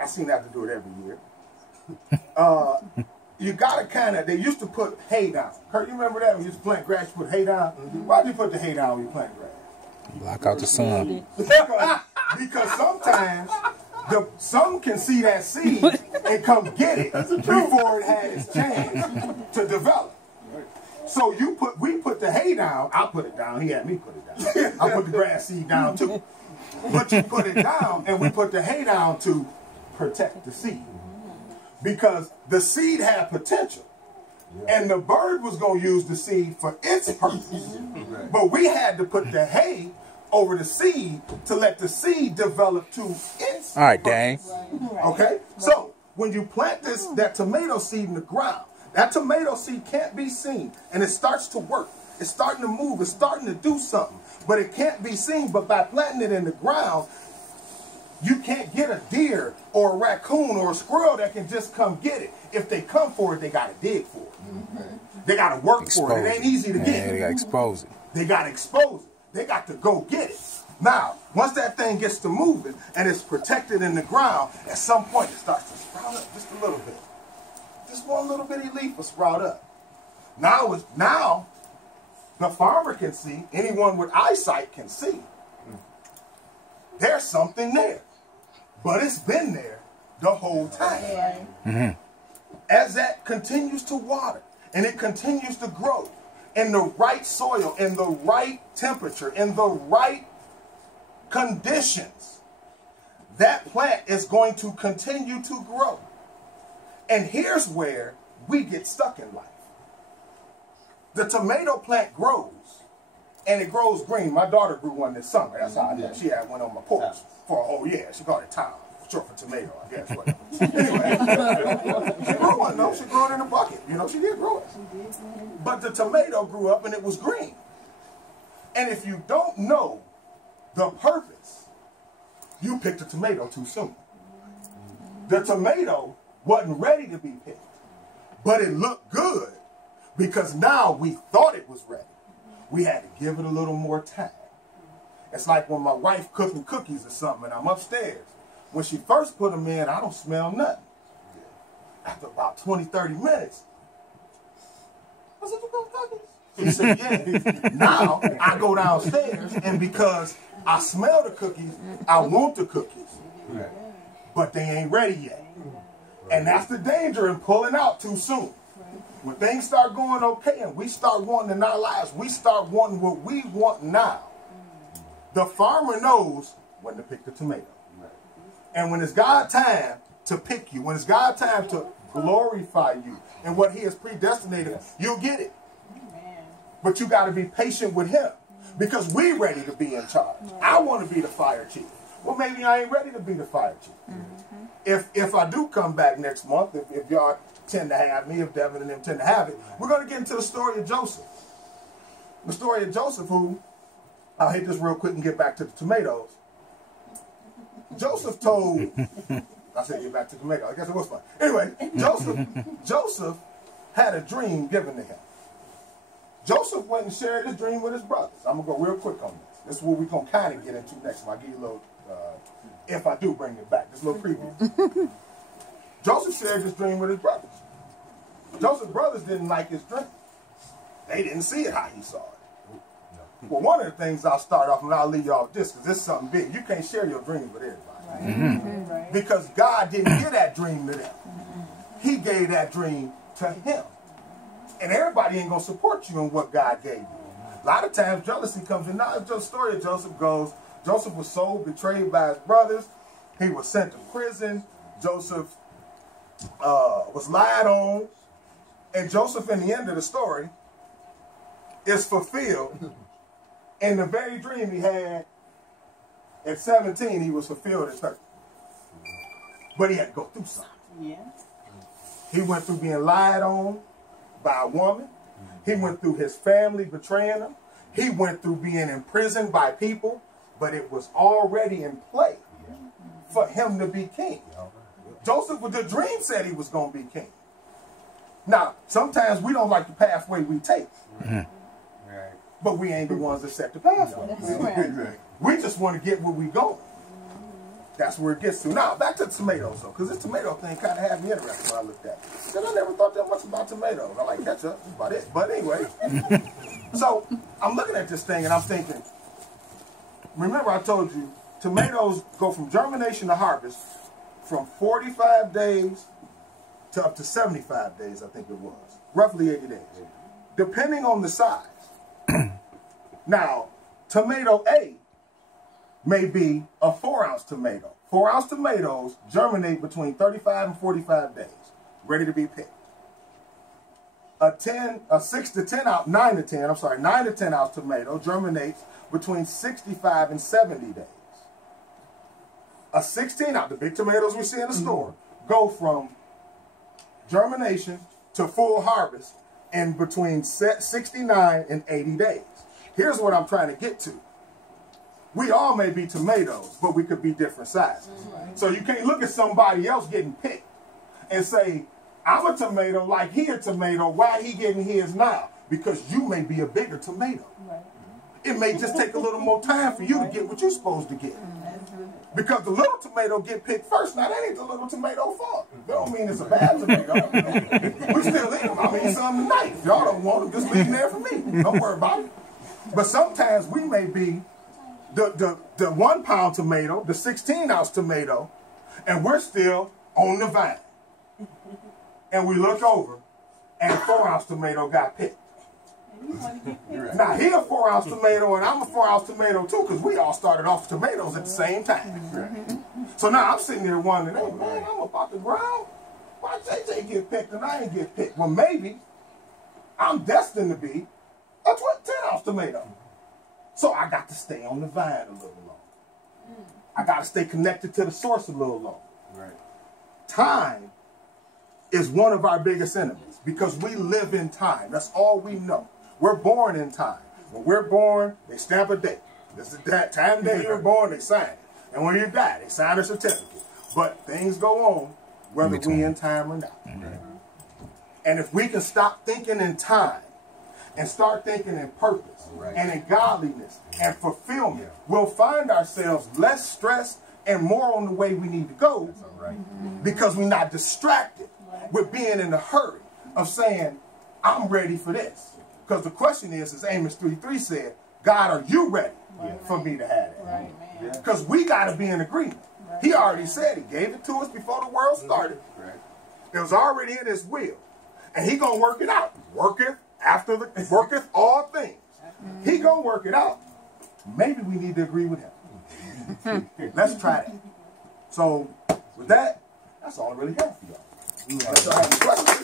I seen that to do it every year. You gotta kind of, they used to put hay down. Kurt, you remember that when you used to plant grass, you put hay down? Why'd you put the hay down when you plant grass? Block out the sun. Because sometimes some can see that seed and come get it before it had its chance to develop. So we put the hay down. I put it down. He had me put it down. I put the grass seed down too. But you put it down, and we put the hay down to protect the seed. Because the seed had potential. And the bird was going to use the seed for its purpose. But we had to put the hay over the seed to let the seed develop to its All right, dang. Okay? So, when you plant that tomato seed in the ground, that tomato seed can't be seen. And it starts to work. It's starting to move. It's starting to do something. But it can't be seen. But by planting it in the ground, you can't get a deer or a raccoon or a squirrel that can just come get it. If they come for it, they got to dig for it. They got to work for it. It ain't easy to get. They got to expose it. They got to expose it. They got to go get it. Now, once that thing gets to moving and it's protected in the ground, at some point it starts to sprout up just a little bit. Just one little bitty leaf will sprout up. Now the farmer can see, anyone with eyesight can see, there's something there. But it's been there the whole time. As that continues to water and it continues to grow in the right soil, in the right temperature, in the right conditions, that plant is going to continue to grow. And here's where we get stuck in life. The tomato plant grows, and it grows green. My daughter grew one this summer. That's how I did. She had one on my porch for a whole year. She called it Tom, short for tomato, I guess. Anyway, she grew one, though. She grew it in a bucket. You know, she did grow it. But the tomato grew up, and it was green. And if you don't know the purpose, you picked a tomato too soon. The tomato wasn't ready to be picked, but it looked good because now we thought it was ready. We had to give it a little more time. It's like when my wife cooking cookies or something and I'm upstairs. When she first put them in, I don't smell nothing. After about 20, 30 minutes, I said, "You got cookies?" She said, "Yeah." Now I go downstairs, and because I smell the cookies, I want the cookies. But they ain't ready yet. And that's the danger in pulling out too soon. When things start going okay and we start wanting in our lives, we start wanting what we want now. The farmer knows when to pick the tomato. And when it's God's time to pick you, when it's God's time to glorify you and what he has predestinated, you'll get it. But you got to be patient with him because we're ready to be in charge. I want to be the fire chief. Well, maybe I ain't ready to be the fire chief. If I do come back next month, if y'all tend to have me, if Devin and them tend to have it, we're going to get into the story of Joseph. The story of Joseph, who, I'll hit this real quick and get back to the tomatoes. Joseph told, I said get back to the tomato, I guess it was fun. Anyway, Joseph had a dream given to him. Joseph went and shared his dream with his brothers. I'm going to go real quick on this. This is what we're going to kind of get into next. I'll give you a little, if I do bring it back, this little preview. Joseph shared his dream with his brothers. Joseph's brothers didn't like his dream. They didn't see it how he saw it. Well, one of the things I'll start off, and I'll leave y'all with this, because this is something big. You can't share your dreams with everybody. Because God didn't give that dream to them. He gave that dream to him. And everybody ain't going to support you in what God gave you. A lot of times, jealousy comes in. Now, the story of Joseph goes, Joseph was sold, betrayed by his brothers. He was sent to prison. Joseph was lied on. And Joseph, in the end of the story, is fulfilled. In the very dream he had at 17, he was fulfilled at 30. But he had to go through something. Yeah. He went through being lied on by a woman. He went through his family betraying him. He went through being imprisoned by people. But it was already in play for him to be king. Joseph, the dream said he was going to be king. Now, sometimes we don't like the pathway we take. But we ain't the ones that set the pathway. We just want to get where we go. That's where it gets to. Now, back to tomatoes, though, because this tomato thing kind of had me interested when I looked at it. Because I never thought that much about tomatoes. I like ketchup, that's about it. But anyway, so I'm looking at this thing and I'm thinking, remember I told you, tomatoes go from germination to harvest from 45 days to up to 75 days, I think it was. Roughly 80 days, depending on the size. Now, tomato A may be a 4-ounce tomato. 4-ounce tomatoes germinate between 35 and 45 days, ready to be picked. A 9 to 10 ounce tomato germinates between 65 and 70 days. A 16 ounce, the big tomatoes we see in the store, go from germination to full harvest in between 69 and 80 days. Here's what I'm trying to get to. We all may be tomatoes, but we could be different sizes. So you can't look at somebody else getting picked and say, I'm a tomato like he a tomato, why he getting his now? Because you may be a bigger tomato. It may just take a little more time for you to get what you're supposed to get. Because the little tomato get picked first. Now, that ain't the little tomato fault. That don't mean it's a bad tomato. We still eat them. I mean, some tonight. If y'all don't want them, just leave them there for me. Don't worry about it. But sometimes we may be the 1 pound tomato, the 16-ounce tomato, and we're still on the vine. And we look over, and a 4-ounce tomato got picked. Now, he a 4-ounce tomato, and I'm a 4-ounce tomato too, because we all started off tomatoes at the same time. So now I'm sitting there wondering, hey, man, I'm about the ground. Why JJ get picked and I ain't get picked? Well, maybe I'm destined to be a 10-ounce tomato. So I got to stay on the vine a little longer. I got to stay connected to the source a little longer. Right. Time is one of our biggest enemies because we live in time. That's all we know. We're born in time. When we're born, they stamp a date. This is that time that you were born, they sign it. And when you die, they sign a certificate. But things go on whether we in time or not. And if we can stop thinking in time and start thinking in purpose and in godliness and fulfillment, we'll find ourselves less stressed and more on the way we need to go because we're not distracted with being in a hurry of saying, I'm ready for this. Because the question is, as Amos 3:3 said, God, are you ready for me to have it? Because we got to be in agreement. He already said he gave it to us before the world started. It was already in his will. And he going to work it out. Worketh all things. He going to work it out. Maybe we need to agree with him. Let's try that. So with that, that's all I really have for y'all. Unless y'all have any questions.